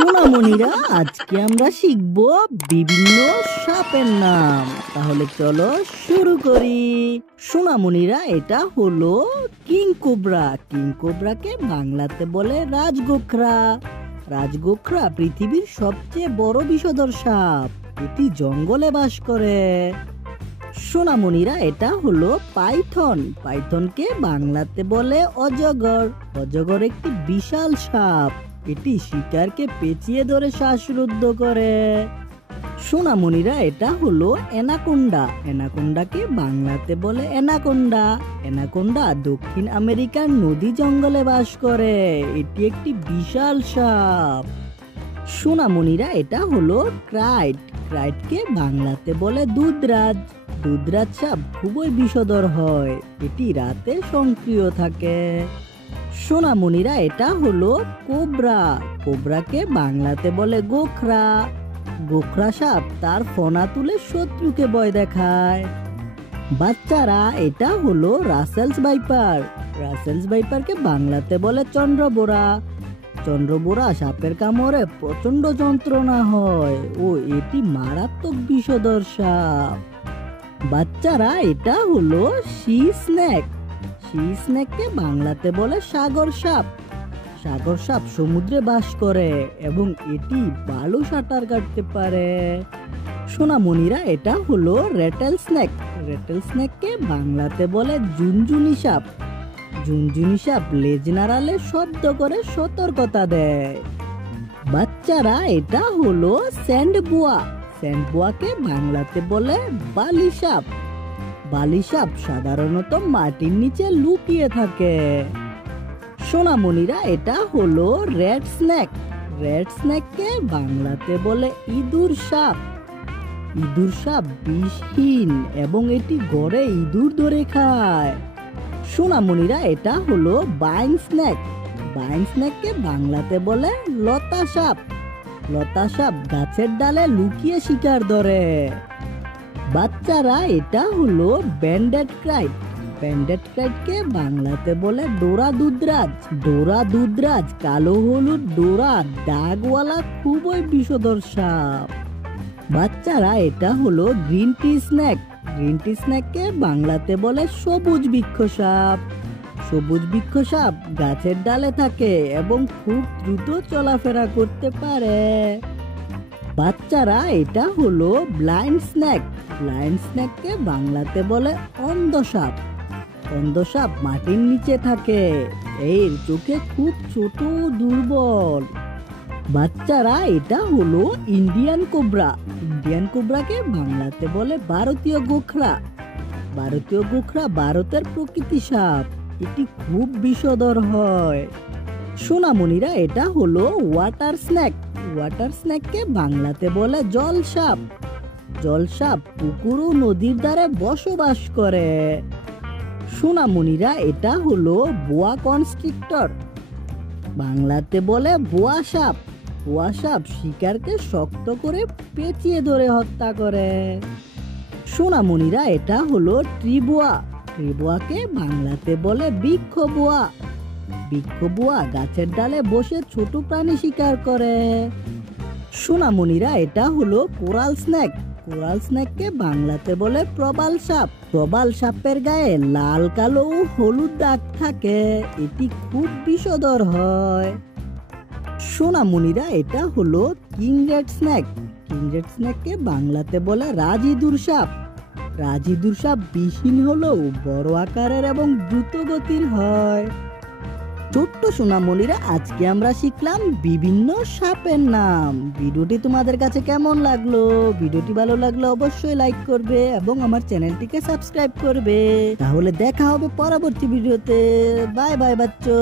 সোনামণিরা, আজকে আমরা শিখব বিভিন্ন সাপের নাম। তাহলে চলো শুরু করি। সোনামণিরা, এটা হলো কিং কোবরা। কিং কোবরাকে বাংলাতে বলে রাজগোখরা। রাজগোখরা পৃথিবীর সবচেয়ে বড় বিষধর সাপ। এটি জঙ্গলে বাস করে। সোনামণিরা, এটা হলো পাইথন। পাইথনকে বাংলাতে বলে অজগর। অজগর একটি বিশাল সাপ। এটি শিকারকে পেঁচিয়ে ধরে শ্বাসরুদ্ধ করে। সোনামণিরা, এটা হলো অ্যানাকোন্ডা। অ্যানাকোন্ডাকে বাংলাতে বলে অ্যানাকোন্ডা। অ্যানাকোন্ডা দক্ষিণ আমেরিকার নদী জঙ্গলে বাস করে। এটি একটি বিশাল সাপ। সোনামণিরা, এটা হলো ক্রাইট। ক্রাইটকে বাংলাতে বলে দুধরাজ। দুধরাজ সাপ খুবই বিষধর হয়। এটি রাতে সক্রিয় থাকে। সোনামণিরা, এটা হলো কোবরা। কোবরাকে বাংলাতে বলে গোখরা। গোখরা সাপ তার ফনা তুলে শত্রুকে ভয় দেখায়। বাচ্চারা, এটা হলো রাসেলস ভাইপার। রাসেলস ভাইপারকে বাংলাতে বলে চন্দ্রবোরা। চন্দ্রবোরা সাপের কামড়ে প্রচন্ড যন্ত্রণা হয় ও এটি মারাত্মক বিষধর সাপ। বাচ্চারা, এটা হলো সি স্নেক। সি স্নেককে বাংলাতে বলে সাগর সাপ। সাগর সাপ সমুদ্রে বাস করে এবং এটি ভালো সাঁতার কাটতে পারে। সোনামণিরা, এটা হলো রেটেল স্নেক। রেটেল স্নেককে বাংলাতে বলে ঝুনঝুনি সাপ। ঝুনঝুনি সাপ লেজ নাড়ালে শব্দ করে সতর্কতা দেয়। বাচ্চারা, এটা হলো স্যান্ড বুয়া। স্যান্ড বুয়াকে বাংলাতে বলে বালি সাপ। বালি সাপ সাধারণত মাটির নিচে লুকিয়ে থাকে। সোনামণিরা, এটা হলো রেড স্নেক। রেড স্নেককে বাংলাতে বলে ইঁদুর সাপ। ইঁদুর সাপ বিষহীন এবং এটি গড়ে ইঁদুর ধরে খায়। সোনামণিরা, এটা হলো বাইন স্নেক। বাইন স্নেককে বাংলাতে বলে লতা সাপ। লতা সাপ গাছের ডালে লুকিয়ে শিকার ধরে। বাচ্চারা, এটা হলো ব্যান্ডেড ক্রাইট। ব্যান্ডেড ক্রাইটকে বাংলাতে বলে ডোরা দুধরাজ। ডোরা দুধরাজ কালো হলুদ ডোরা দাগওয়ালা খুবই বিষধর সাপ। বাচ্চারা, এটা হলো green tree snake. Green tree স্নেককে বাংলাতে বলে সবুজ বৃক্ষ সাপ। সবুজ বৃক্ষ সাপ গাছের ডালে থাকে এবং খুব দ্রুত চলাফেরা করতে পারে। বাচ্চারা, এটা হলো ব্লাইন্ড স্নেক। ব্লাইন্ড স্নেককে বাংলাতে বলে অন্ধ সাপ। অন্ধ সাপ মাটির নিচে থাকে। এর চোখে খুব ছোট ও দুর্বল। বাচ্চারা, এটা হলো ইন্ডিয়ান কোবরা। ইন্ডিয়ান কোবরাকে বাংলাতে বলে ভারতীয় গোখরা। ভারতীয় গোখরা ভারতের প্রকৃতি সাপ। এটি খুব বিষধর হয়। সোনামণিরা, এটা হলো ওয়াটার স্নেক। ওয়াটার স্নেককে বাংলাতে বলে জল সাপ। জল সাপ পুকুর ও নদীর ধারে বসবাস করে। সোনামণিরা, এটা হলো বোয়া কনস্ট্রিক্টর। বাংলাতে বলে বোয়া সাপ। বোয়া সাপ শিকারকে শক্ত করে পেঁচিয়ে ধরে হত্যা করে। সোনামণিরা, এটা হলো ট্রিবোয়া। ট্রিবোয়াকে বাংলাতে বলে বৃক্ষ বোয়া। বৃক্ষ বোয়া গাছের ডালে বসে ছোট প্রাণী শিকার করে। সোনামণিরা, এটা হলো কোরাল স্নেক। কোরাল স্নেককে বাংলাতে বলে প্রবাল সাপ। প্রবাল সাপের গায়ে লাল কালো ও হলুদ দাগ থাকে। এটি খুব বিষধর হয়। সোনামণিরা, এটা হলো king rat snake. King rat স্নেককে বাংলাতে বলে রাজইঁদুর সাপ। রাজইঁদুর সাপ বিষহীন হলেও বড় আকারের এবং দ্রুত গতির হয়। ছোট্ট সোনামণিরা, আজকে আমরা শিখলাম বিভিন্ন সাপের নাম। ভিডিওটি তোমাদের কাছে কেমন লাগলো? ভিডিওটি ভালো লাগলে অবশ্যই লাইক করবে এবং আমার চ্যানেলটিকে সাবস্ক্রাইব করবে। তাহলে দেখা হবে পরবর্তী ভিডিওতে। Bye bye বাচ্চো।